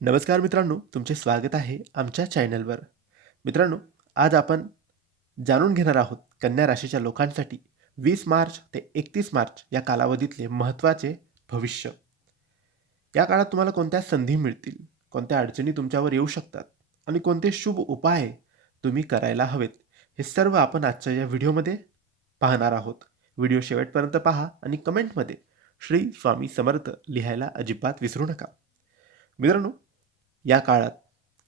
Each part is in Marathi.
नमस्कार मित्रांनो तुमचे स्वागत आहे आमच्या चॅनलवर. मित्रांनो आज आपण जाणून घेणार आहोत कन्या राशीच्या लोकांसाठी वीस मार्च ते एकतीस मार्च या कालावधीतले महत्त्वाचे भविष्य. या काळात तुम्हाला कोणत्या संधी मिळतील कोणत्या अडचणी तुमच्यावर येऊ शकतात आणि कोणते शुभ उपाय तुम्ही करायला हवेत हे सर्व आपण आजच्या या व्हिडिओमध्ये पाहणार आहोत. व्हिडिओ शेवटपर्यंत पहा आणि कमेंटमध्ये श्री स्वामी समर्थ लिहायला अजिबात विसरू नका. मित्रांनो या काळात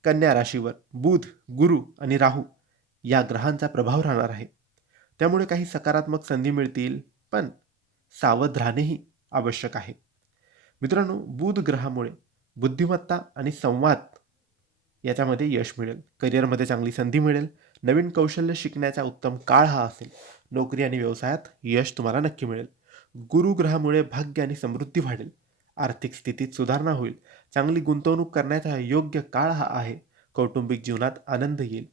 कन्या राशीवर बुध गुरु आणि राहू या ग्रहांचा प्रभाव राहणार आहे. त्यामुळे काही सकारात्मक संधी मिळतील पण सावध राहणेही आवश्यक आहे. मित्रांनो बुध ग्रहामुळे बुद्धिमत्ता आणि संवाद याच्यामध्ये यश मिळेल. करिअरमध्ये चांगली संधी मिळेल. नवीन कौशल्य शिकण्याचा उत्तम काळ हा असेल. नोकरी आणि व्यवसायात यश तुम्हाला नक्की मिळेल. गुरुग्रहामुळे भाग्य आणि समृद्धी वाढेल. आर्थिक स्थितीत सुधारणा होईल. चांगली गुंतवणूक करण्याचा योग्य काळ हा आहे. कौटुंबिक जीवनात आनंद येईल.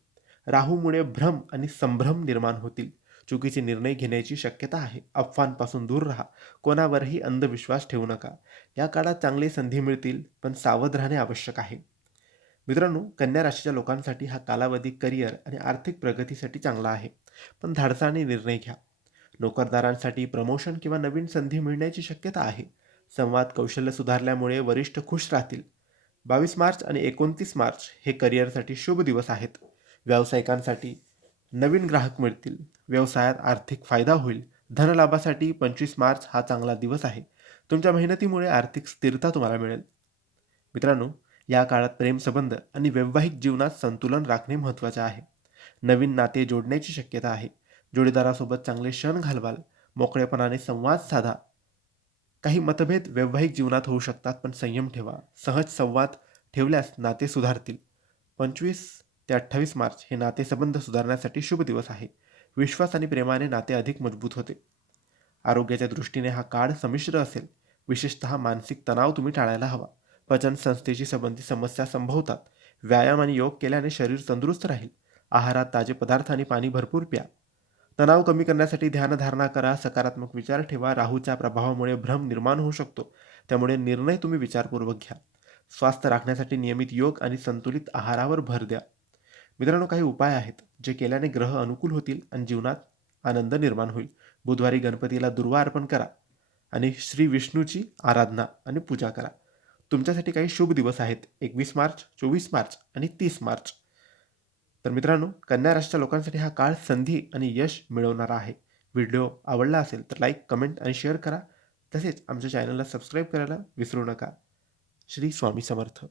राहूमुळे भ्रम आणि संभ्रम निर्माण होतील. चुकीचे निर्णय घेण्याची शक्यता आहे. अफवांपासून दूर राहा. कोणावरही अंधविश्वास ठेवू नका. या काळात चांगले संधी मिळतील पण सावध राहणे आवश्यक आहे. मित्रांनो कन्या राशीच्या लोकांसाठी हा कालावधी करिअर आणि आर्थिक प्रगतीसाठी चांगला आहे. पण धाडसाने निर्णय घ्या. नोकरदारांसाठी प्रमोशन किंवा नवीन संधी मिळण्याची शक्यता आहे. संवाद कौशल्य सुधारल्यामुळे वरिष्ठ खुश राहतील. बावीस मार्च आणि एकोणतीस मार्च हे करिअरसाठी शुभ दिवस आहेत. व्यावसायिकांसाठी नवीन ग्राहक मिळतील. व्यवसायात आर्थिक फायदा होईल. धनलाभासाठी पंचवीस मार्च हा चांगला दिवस आहे. तुमच्या मेहनतीमुळे आर्थिक स्थिरता तुम्हाला मिळेल. मित्रांनो या काळात प्रेमसंबंध आणि वैवाहिक जीवनात संतुलन राखणे महत्त्वाचे आहे. नवीन नाते जोडण्याची शक्यता आहे. जोडीदारासोबत चांगले क्षण घालवाल. मोकळेपणाने संवाद साधा. काही मतभेद वैवाहिक जीवनात होऊ शकतात पण संयम ठेवा. सहज संवाद ठेवल्यास नाते सुधारतील. पंचवीस ते अठ्ठावीस मार्च हे नातेसंबंध सुधारण्यासाठी शुभ दिवस आहे. विश्वास आणि प्रेमाने नाते अधिक मजबूत होते. आरोग्याच्या दृष्टीने हा काळ संमिश्र असेल. विशेषतः मानसिक तणाव तुम्ही टाळायला हवा. पचन संस्थेशी संबंधित समस्या संभवतात. व्यायाम आणि योग केल्याने शरीर तंदुरुस्त राहील. आहारात ताजे पदार्थ आणि पाणी भरपूर प्या. तणाव कमी करण्यासाठी ध्यानधारणा करा सकारात्मक विचार ठेवा. राहूच्या प्रभावामुळे भ्रम निर्माण होऊ शकतो. त्यामुळे निर्णय तुम्ही विचारपूर्वक घ्या. स्वास्थ्य राखण्यासाठी नियमित योग आणि संतुलित आहारावर भर द्या. मित्रांनो काही उपाय आहेत जे केल्याने ग्रह अनुकूल होतील आणि जीवनात आनंद निर्माण होईल. बुधवारी गणपतीला दुर्वा अर्पण करा आणि श्री विष्णूची आराधना आणि पूजा करा. तुमच्यासाठी काही शुभ दिवस आहेत. एकवीस मार्च चोवीस मार्च आणि तीस मार्च. तर मित्रांनो कन्या राशीच्या लोकांसाठी हा काळ संधी आणि यश मिळवणारा आहे. व्हिडिओ आवडला असेल तर लाईक कमेंट आणि शेअर करा. तसेच आमच्या चॅनलला सबस्क्राईब करायला विसरू नका. श्री स्वामी समर्थ.